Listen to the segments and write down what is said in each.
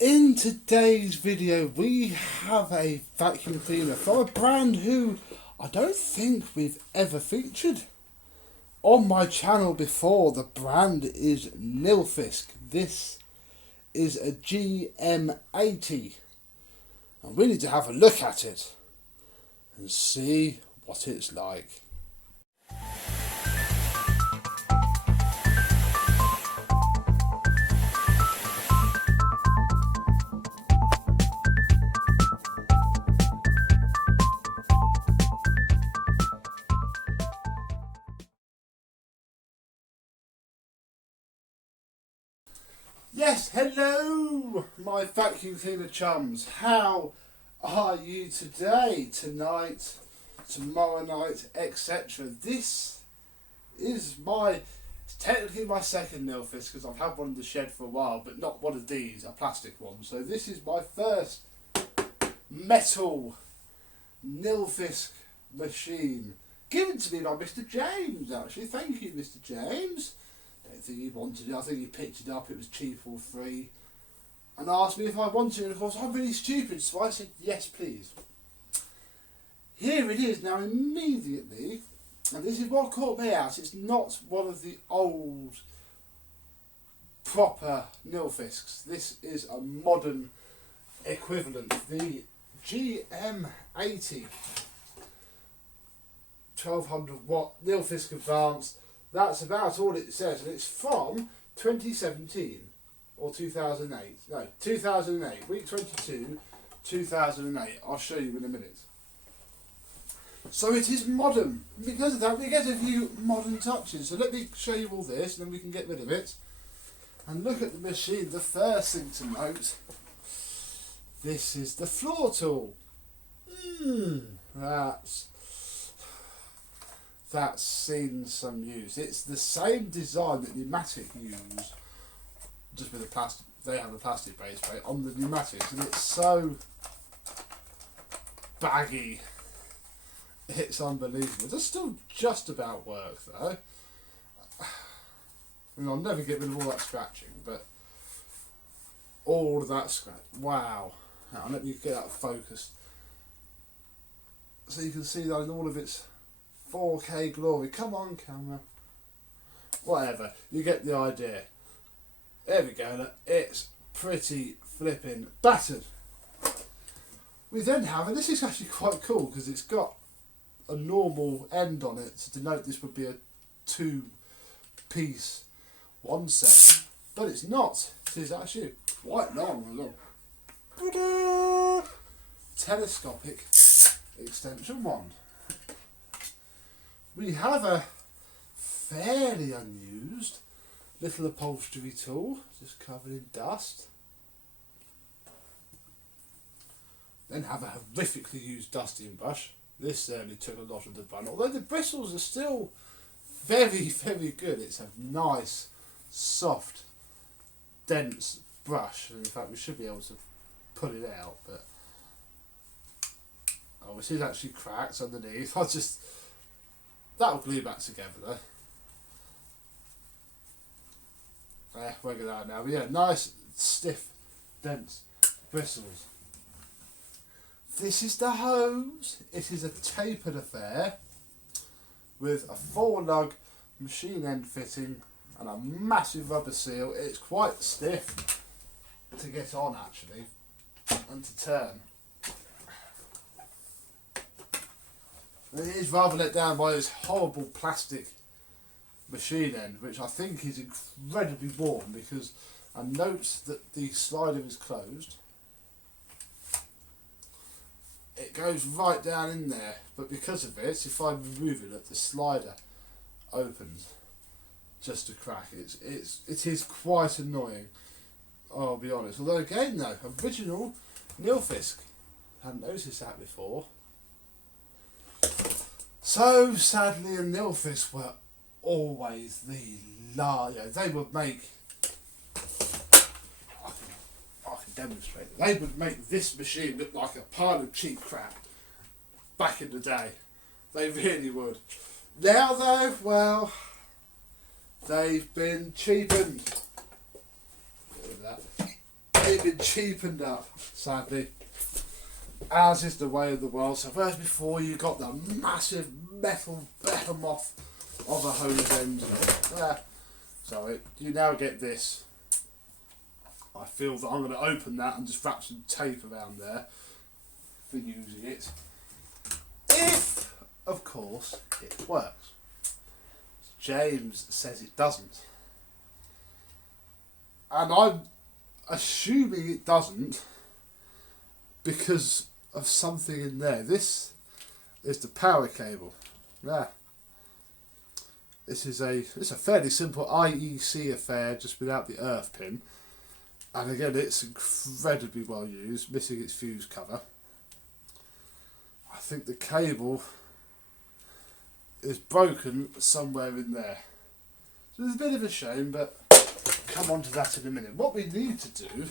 In today's video we have a vacuum cleaner from a brand who I don't think we've ever featured on my channel before. The brand is Nilfisk. This is a GM80 and we need to have a look at it and see what it's like. Yes, hello my vacuum cleaner chums. How are you today, tonight, tomorrow night, etc. This is technically my second Nilfisk, because I've had one in the shed for a while, but not one of these, a plastic one. So this is my first metal Nilfisk machine, given to me by Mr. James, actually. Thank you, Mr. James. I don't think he wanted it. I think he picked it up, it was cheap or free, and asked me if I wanted it. And of course I'm really stupid, so I said yes please. Here it is now immediately, and this is what caught me out. It's not one of the old proper Nilfisks. This is a modern equivalent, the GM80 1200 watt Nilfisk Advanced. That's about all it says, and it's from 2017 or 2008. No, 2008, week 22, 2008. I'll show you in a minute. So it is modern. Because of that, we get a few modern touches. So let me show you all this, and then we can get rid of it. And look at the machine. The first thing to note, this is the floor tool. That's seen some use. It's the same design that pneumatic use, just with a plastic. They have a plastic base plate on the pneumatics, and it's so baggy. It's unbelievable. It does still just about work though. I mean, I'll never get rid of all that scratching, but all of that scratch. Wow. Now let me get that focused so you can see that in all of its 4K glory. Come on, camera. Whatever, you get the idea. There we go. Look, it's pretty flipping battered. We then have, and this is actually quite cool because it's got a normal end on it to denote this would be a two-piece one set, but it's not. It is actually quite long. Look. Telescopic extension wand. We have a fairly unused little upholstery tool, just covered in dust. Then have a horrifically used dusting brush. This certainly took a lot of the fun, although the bristles are still very, very good. It's a nice, soft, dense brush. And in fact, we should be able to pull it out, but oh, it is actually cracked underneath. That'll glue back together though. Won't get that now. But yeah, nice, stiff, dense bristles. This is the hose. It is a tapered affair with a 4-lug machine end fitting and a massive rubber seal. It's quite stiff to get on actually and to turn. It is rather let down by this horrible plastic machine end, which I think is incredibly warm, because I note that the slider is closed. It goes right down in there, but because of it, if I remove it, the slider opens just a crack. It is quite annoying, I'll be honest. Although again though, original Nilfisk. Hadn't noticed that before. So sadly, a Nilfisk were always the they would make, I can demonstrate, they would make this machine look like a pile of cheap crap back in the day. They really would. Now though, well, they've been cheapened. They've it been cheapened up, sadly. As is the way of the world. So whereas before you got the massive metal behemoth of a hose end, so you now get this. I feel that I'm going to open that and just wrap some tape around there for using it. If, of course, it works. James says it doesn't. And I'm assuming it doesn't because of something in there. This is the power cable. There. It's a fairly simple IEC affair just without the earth pin. And again, it's incredibly well used, missing its fuse cover. I think the cable is broken somewhere in there. So it's a bit of a shame, but come on to that in a minute. What we need to do,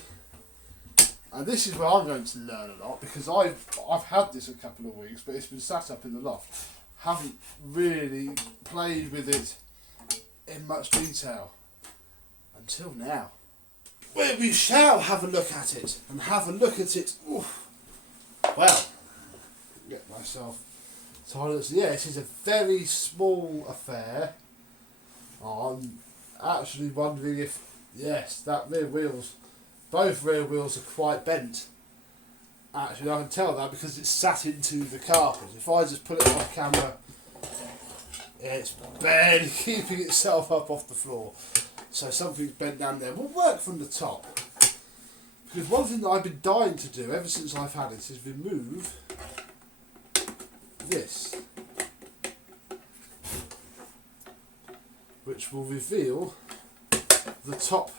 and this is where I'm going to learn a lot, because I've had this a couple of weeks, but it's been sat up in the loft. Haven't really played with it in much detail until now. Where we shall have a look at it, and have a look at it. Oof. Well, get myself tired. Yeah, this is a very small affair. I'm actually wondering if, yes, that both rear wheels are quite bent. Actually, I can tell that because it's sat into the carpet. If I just put it on camera, it's barely keeping itself up off the floor. So something's bent down there. We'll work from the top. Because one thing that I've been dying to do ever since I've had it is remove this, which will reveal the top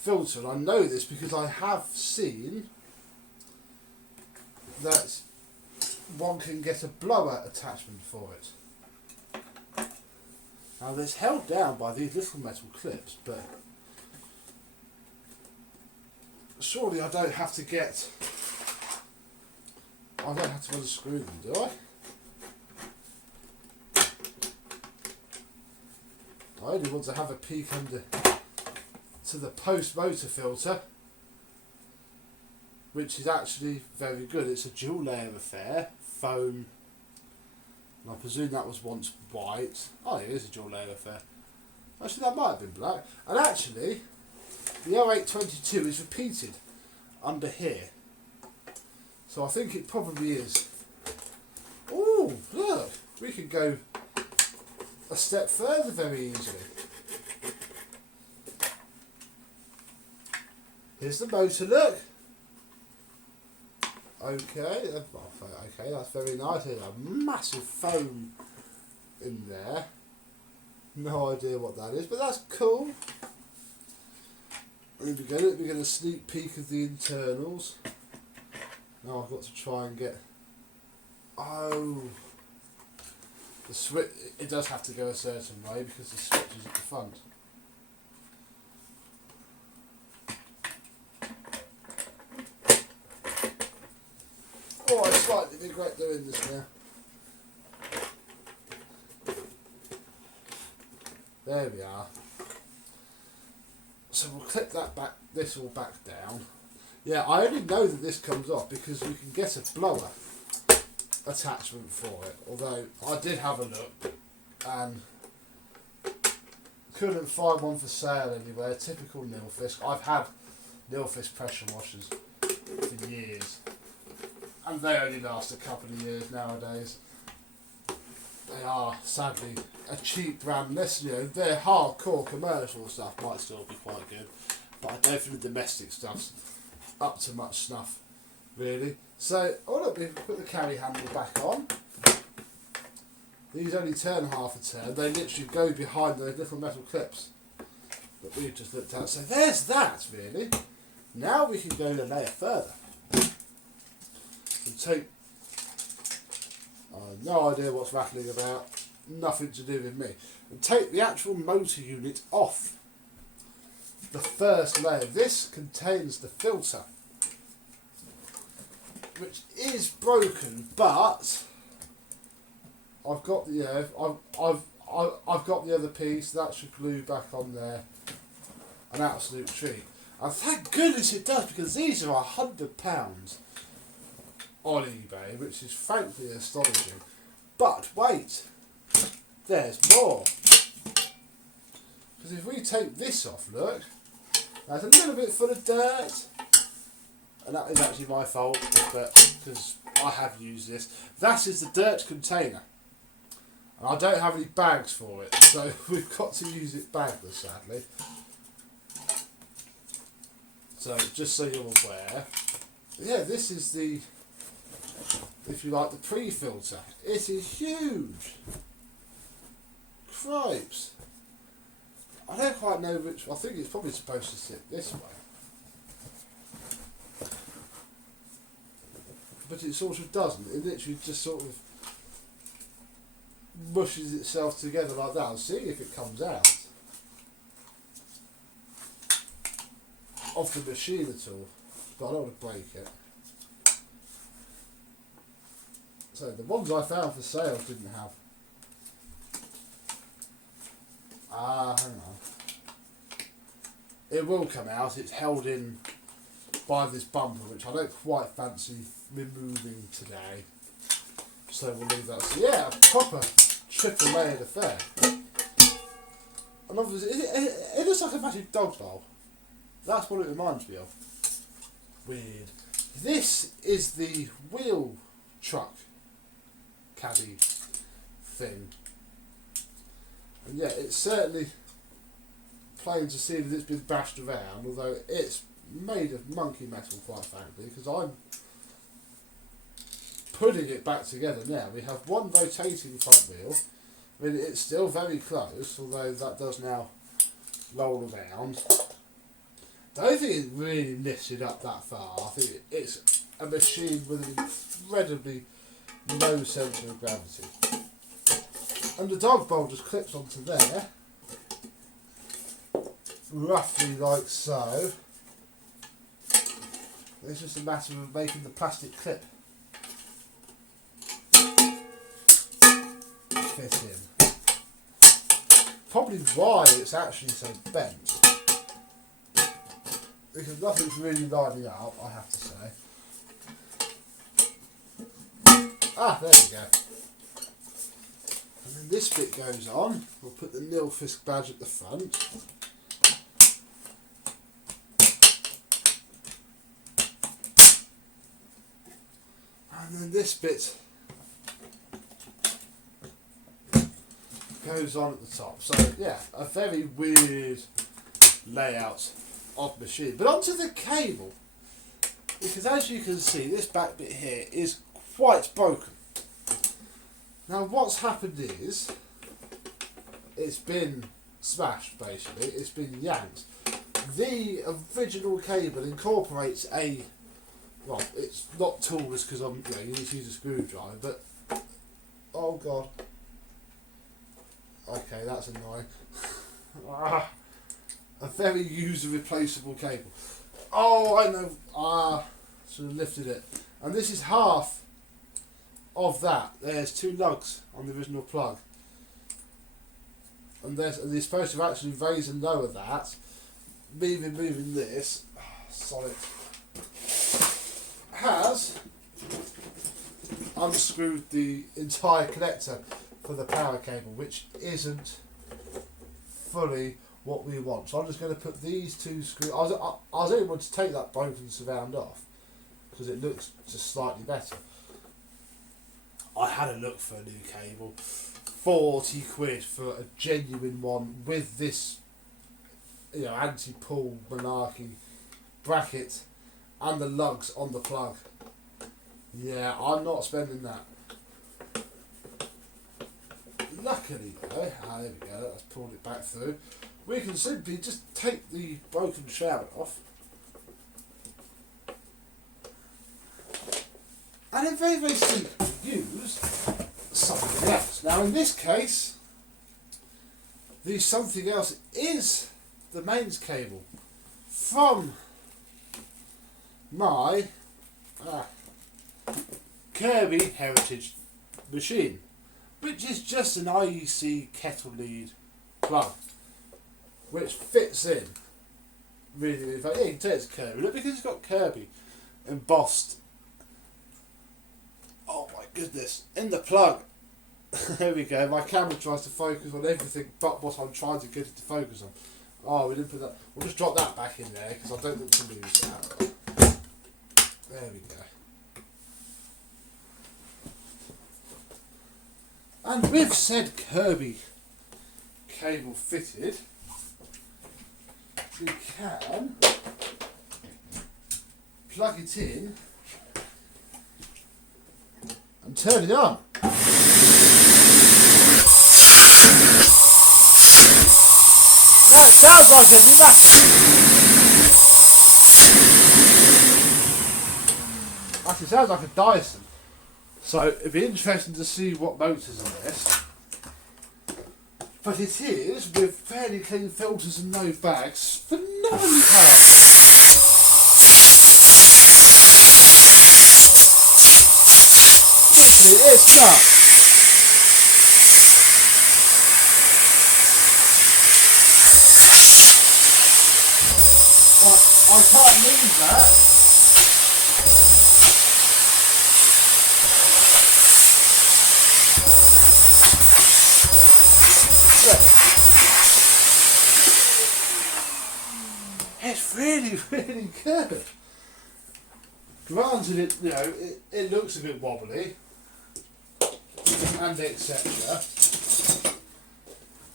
filter. And I know this because I have seen that one can get a blower attachment for it. Now it's held down by these little metal clips, but surely I don't have to unscrew them, do I? I only want to have a peek under to the post motor filter, which is actually very good. It's a dual layer affair, foam. I presume that was once white. Oh, it is a dual layer affair. Actually, that might have been black. And actually, the 0822 is repeated under here. So I think it probably is. Oh, look! We can go a step further very easily. Here's the motor, look! Okay, that's very nice. There's a massive foam in there. No idea what that is, but that's cool. We're going to get a sneak peek of the internals. Now I've got to try and get... Oh! The switch, it does have to go a certain way because the switch is at the front. Oh, I slightly regret doing this now. There we are. So we'll clip that back, this all back down. Yeah, I only know that this comes off because we can get a blower attachment for it. Although I did have a look and couldn't find one for sale anywhere. Typical Nilfisk. I've had Nilfisk pressure washers for years. And they only last a couple of years nowadays. They are sadly a cheap brand. Unless, you know, their hardcore commercial stuff might still be quite good, but I don't think the domestic stuff's up to much snuff, really. So, oh look, we put the carry handle back on. These only turn half a turn. They literally go behind those little metal clips that we've just looked at. So there's that, really. Now we can go a layer further. And take, no idea what's rattling about, nothing to do with me, and take the actual motor unit off the first layer. This contains the filter, which is broken, but I've got the I've got the other piece that should glue back on there. An absolute treat. And thank goodness it does, because these are £100 on eBay, which is frankly astonishing. But wait, there's more. Because if we take this off, look, there's a little bit full of dirt. And that is actually my fault, but because I have used this. That is the dirt container. And I don't have any bags for it, so we've got to use it bagless, sadly. So, just so you're aware, yeah, this is the, if you like, the pre-filter. It is huge. Cripes. I don't quite know which, I think it's probably supposed to sit this way. But it sort of doesn't. It literally just sort of mushes itself together like that. I'll see if it comes out of the machine at all, but I don't want to break it. So the ones I found for sale didn't have. Hang on. It will come out. It's held in by this bumper, which I don't quite fancy removing today. So we'll leave that. So yeah, a proper triple layered affair. And obviously, it looks like a massive dog bowl. That's what it reminds me of. Weird. This is the wheel truck caddy thing. And yeah, it's certainly plain to see that it's been bashed around, although it's made of monkey metal, quite frankly, because I'm putting it back together now. We have one rotating front wheel. I mean, it's still very close, although that does now roll around. I don't think it really lifts it up that far. I think it's a machine with an incredibly low centre of gravity. And the dog bowl just clips onto there, roughly like so. It's just a matter of making the plastic clip fit in. Probably why it's actually so bent. Because nothing's really lining up, I have to say. Ah, there we go. And then this bit goes on. We'll put the Nilfisk badge at the front. And then this bit goes on at the top. So yeah, a very weird layout of machine. But onto the cable, because as you can see, this back bit here is quite broken. Now what's happened is it's been smashed, basically. It's been yanked. The original cable incorporates a, well, it's not tools because I'm, you know, you need to use a screwdriver, but oh god. Okay, that's annoying. A very user replaceable cable. Oh, I know. Should have lifted it. And this is half of that. There's two lugs on the original plug. And they're supposed to actually raise and lower that. Me removing this, solid, has unscrewed the entire connector for the power cable, which isn't fully what we want. So I'm just going to put these two screws. I was able to take that broken surround off because it looks just slightly better. I had a look for a new cable, 40 quid for a genuine one with this, you know, anti-pull malarkey bracket and the lugs on the plug. Yeah, I'm not spending that. Luckily though, there we go, that's pulled it back through. We can simply just take the broken shroud off and then very, very simply use something else. Now in this case, the something else is the mains cable from my Kirby Heritage machine, which is just an IEC kettle lead plug, which fits in really, really fun. Yeah, you can tell it's Kirby. Look, because it's got Kirby embossed. Oh my goodness! In the plug. There we go. My camera tries to focus on everything but what I'm trying to get it to focus on. Oh, we didn't put that. We'll just drop that back in there because I don't want to lose that. There we go. And with said Kirby cable fitted, we can plug it in and turn it on. Now it sounds like there's nothing. Actually, it sounds like a Dyson. So it'd be interesting to see what motors in this. But it is, with fairly clean filters and no bags, phenomenally powerful. Literally, it's nuts. Right, I can't leave that. It's really, really good. Granted, it looks a bit wobbly, and etc.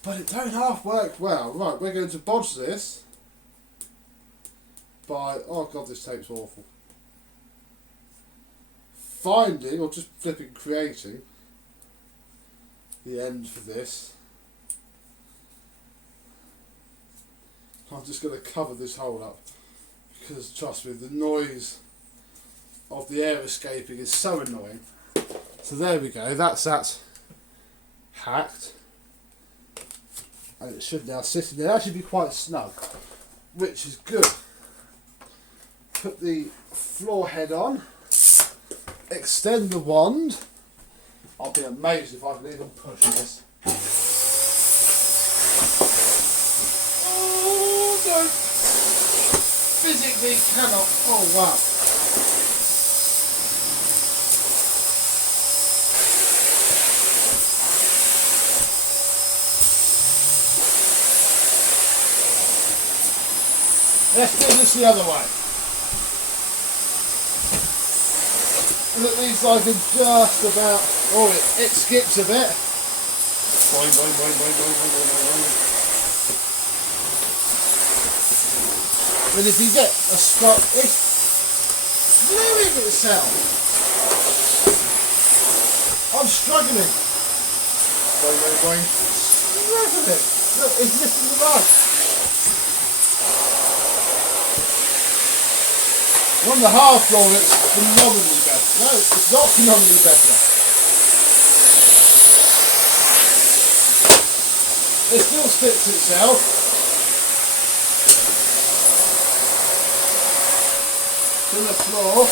But it don't half work well. Right, we're going to bodge this by, oh god, this tape's awful. Finding, or just flipping creating, the end for this. I'm just going to cover this hole up because, trust me, the noise of the air escaping is so annoying. So there we go, that's that hacked, and it should now sit in there. It should be quite snug, which is good. Put the floor head on, extend the wand. I'll be amazed if I can even push this. Physically cannot. Oh wow. Let's do this the other way. And at least I can just about. Oh, it skips a bit. Boing, boing, boing, boing, boing, boing, boing, boing. But if you get a spot, it's fluid itself. I'm struggling. Boing, boing, boing. Struggling. Look, it's missing the rug. On the hard floor, it's phenomenally better. No, it's not phenomenally better. It still sticks itself. To the floor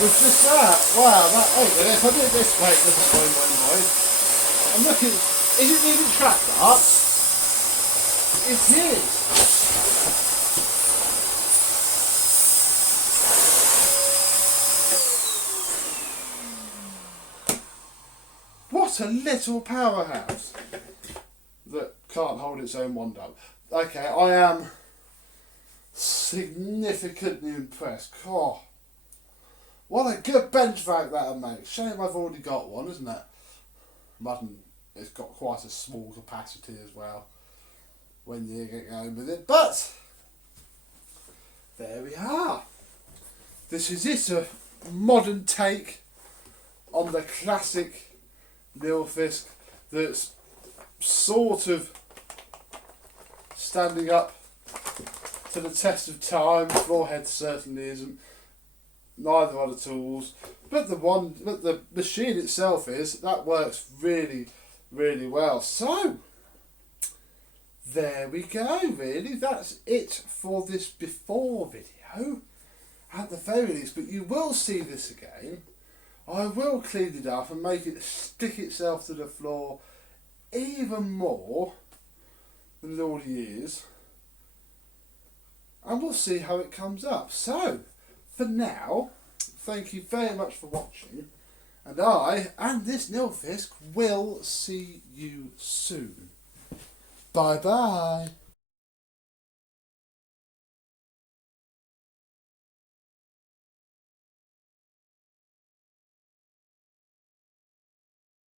with just that. Wow, that, oh, if I do it this way, it doesn't boing, boing, boing. I'm looking, is it even track art? It is. What a little powerhouse that can't hold its own wand up. Okay, I am significantly impressed. Oh, what a good bench vac that'll make. Shame I've already got one, isn't it? Imagine it's got quite a small capacity as well when you get going with it. But there we are. This is it, a modern take on the classic Nilfisk that's sort of standing up to the test of time. Floor head certainly isn't. Neither are the tools, but the machine itself is. That works really, really well. So there we go. Really, that's it for this before video, at the very least. But you will see this again. I will clean it up and make it stick itself to the floor even more. than it already is. And we'll see how it comes up. So, for now, thank you very much for watching. And I, and this Nilfisk, will see you soon. Bye bye.